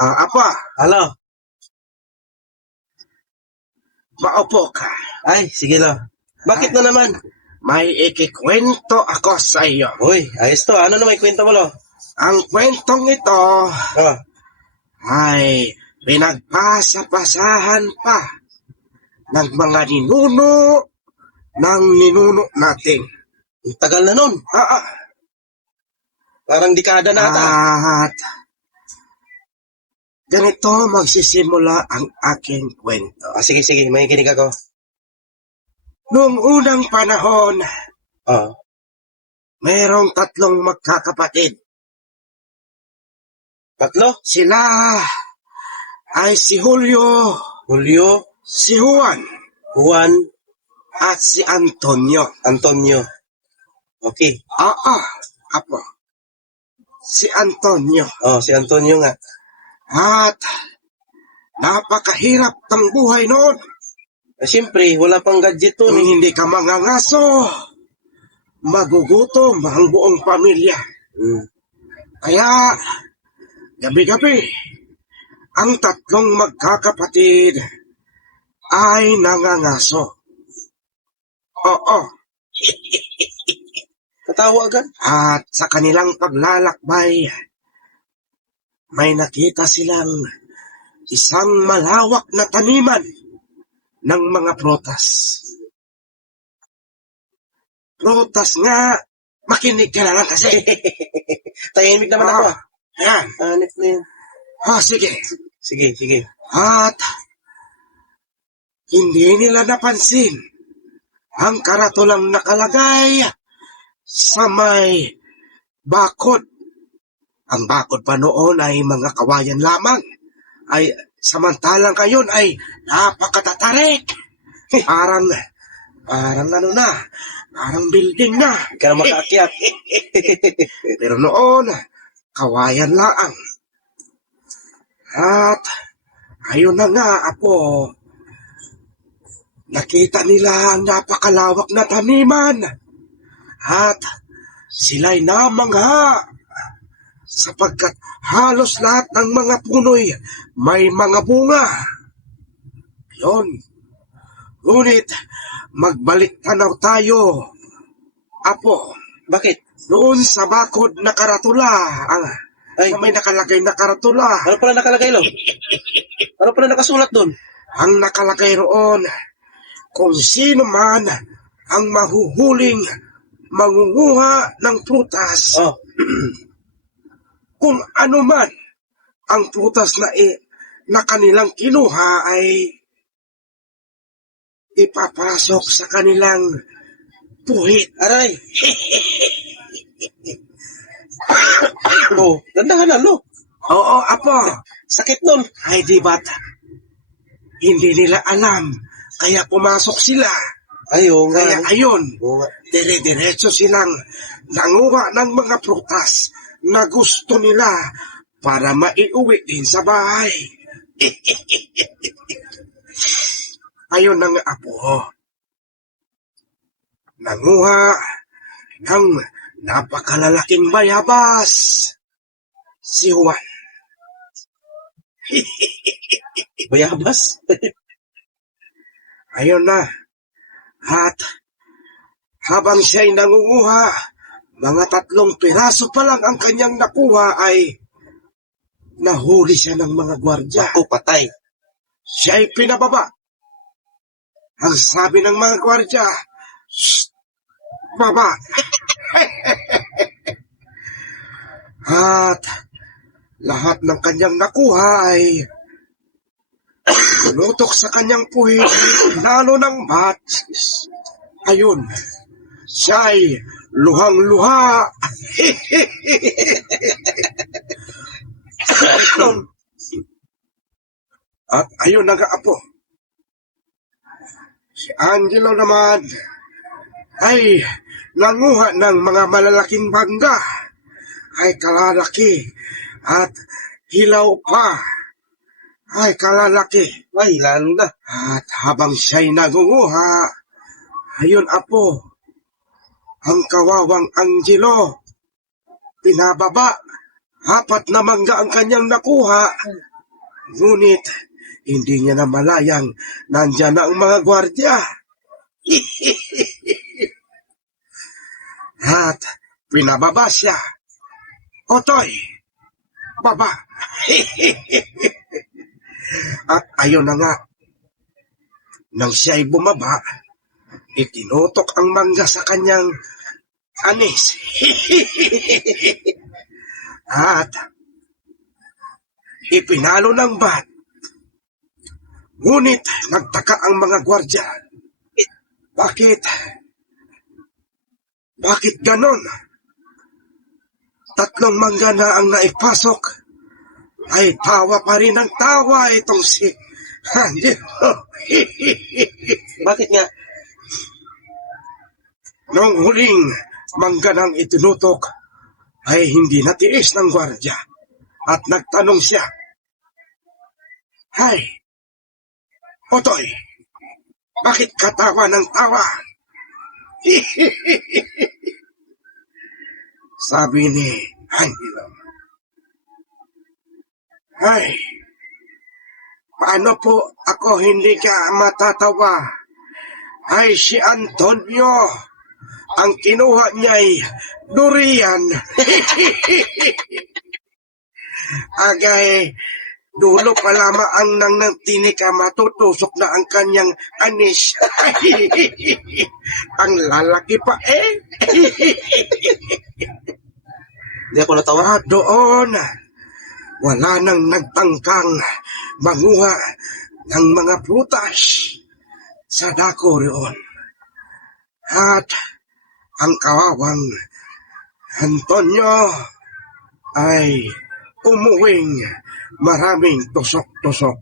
Apa, Halo? maupo ka. Ay, sige lang. Bakit na naman? May ikikwento ako sa iyo. Uy, ayos to. Ano na may kwento mo, lo? Ang kwentong ito Oh, ay pinagpasapasahan pa ng mga ninuno natin. ang tagal na nun. Ah, Parang dekada na ata. At ganito magsisimula ang aking kwento. Sige, sige. May kinig ako. Noong unang panahon, Oh, mayroong 3 magkakapatid. tatlo? Sila ay si Julio, Julio, si Juan, Juan, at si Antonio. Antonio. Okay. Apo. Si Antonio. Oh, si Antonio nga. At napakahirap ng buhay noon. Siyempre, wala pang gadget to. Kung hindi ka mangangaso, magugutom ang buong pamilya. Hmm. Kaya, gabi-gabi, ang 3 magkakapatid ay nangangaso. Oo. Katawa agad. At sa kanilang paglalakbay, may nakita silang isang malawak na taniman ng mga prutas. Prutas nga, makinig ka na lang kasi. Tahimik naman ako. Ayan. Hanip na yun. Sige. Sige, sige. At hindi nila napansin ang karatulang nakalagay sa may bakod. Ang bakod pa noon ay mga kawayan lamang. Ay samantalang ngayon ay napakatatarik. Parang parang building na. Hindi ka na makaakyat. Pero noon, kawayan laang. At ayun na nga, apo, nakita nila ang napakalawak na taniman. At sila'y namangha sapagkat halos lahat ng mga puno'y may mga bunga. Yun. Ngunit, magbalik tanaw tayo, apo. Bakit? Noon sa bakod na karatula, Ay, may nakalagay na karatula. ano pala nakalagay, lo? Ano pala nakasulat doon? Ang nakalagay roon, kung sino man ang mahuhuling mangunguha ng prutas, Oh, kung ano man ang prutas na kanilang kinuha ay ipapasok sa kanilang puwit. aray. Oh, gandahan na, lo. Oo, apo. Sakit nun. Ay, di ba't hindi nila alam, kaya pumasok sila. Ay, oo nga. Kaya ayun, Oo nga. dire-diretso silang nanguha ng mga prutas na gusto nila para maiuwi din sa bahay. Ayun na nga, apo. Nanguha ng napakalalaking bayabas si Juan. Bayabas. Ayun na. At habang siya'y nangunguha, mga 3 piraso pa lang ang kanyang nakuha ay nahuli siya ng mga gwardya. Ako, patay. Siya'y pinababa. Ang sabi ng mga gwardya, "Shh! Baba!" At lahat ng kanyang nakuha ay tumutok sa kanyang puwit, lalo ng mat. Ayun, siya'y luhang-luha. At ayun na nga, apo. Si Angelo naman ay nanguha ng mga malalaking bangga, ay kalalaki at hilaw pa, ay kalalaki. Ay, lalo na. At habang siya'y nangunguha, ayun, apo, ang kawawang Angelo, pinababa, 4 na mangga ang kanyang nakuha, Ngunit, hindi niya na malayang nandyan na ang mga gwardya. At pinababa siya. Otoy, baba. At ayun na nga, nang siya'y bumaba, itinutok ang mangga sa kanyang anis. At ipinalo ng bat. Ngunit nagtaka ang mga gwardya. Bakit? Bakit ganon? 3 mangga na ang naipasok, ay tawa pa rin ang tawa itong si Angelo. Bakit nga? Noong huling mangga nang itinutok, ay hindi natiis ng gwardya at nagtanong siya, "Hay, Otoy, bakit ka tawa ng tawa?" Sabi ni Angelo, "Ay, paano po ako hindi ka matatawa? Ay si Antonio, ang kinuha niya'y durian." Agay, dulo pa lamang ang nang tinika matutusok na ang kanyang anis. Ang lalaki pa eh. Hindi ako natawa. At doon, wala nang nagtangkang manguha ng mga prutas sa dako roon. At ang kawawang Antonio ay umuwing maraming tusok-tusok.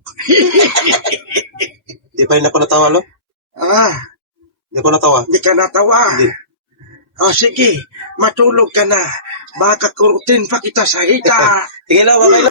Di pa rin ako natawa, lo? Ah, Di ako natawa. hindi ka natawa. Hindi. O sige, matulog ka na. Baka kurutin pa kita sa hita. Sige, lo, bye-bye, lo.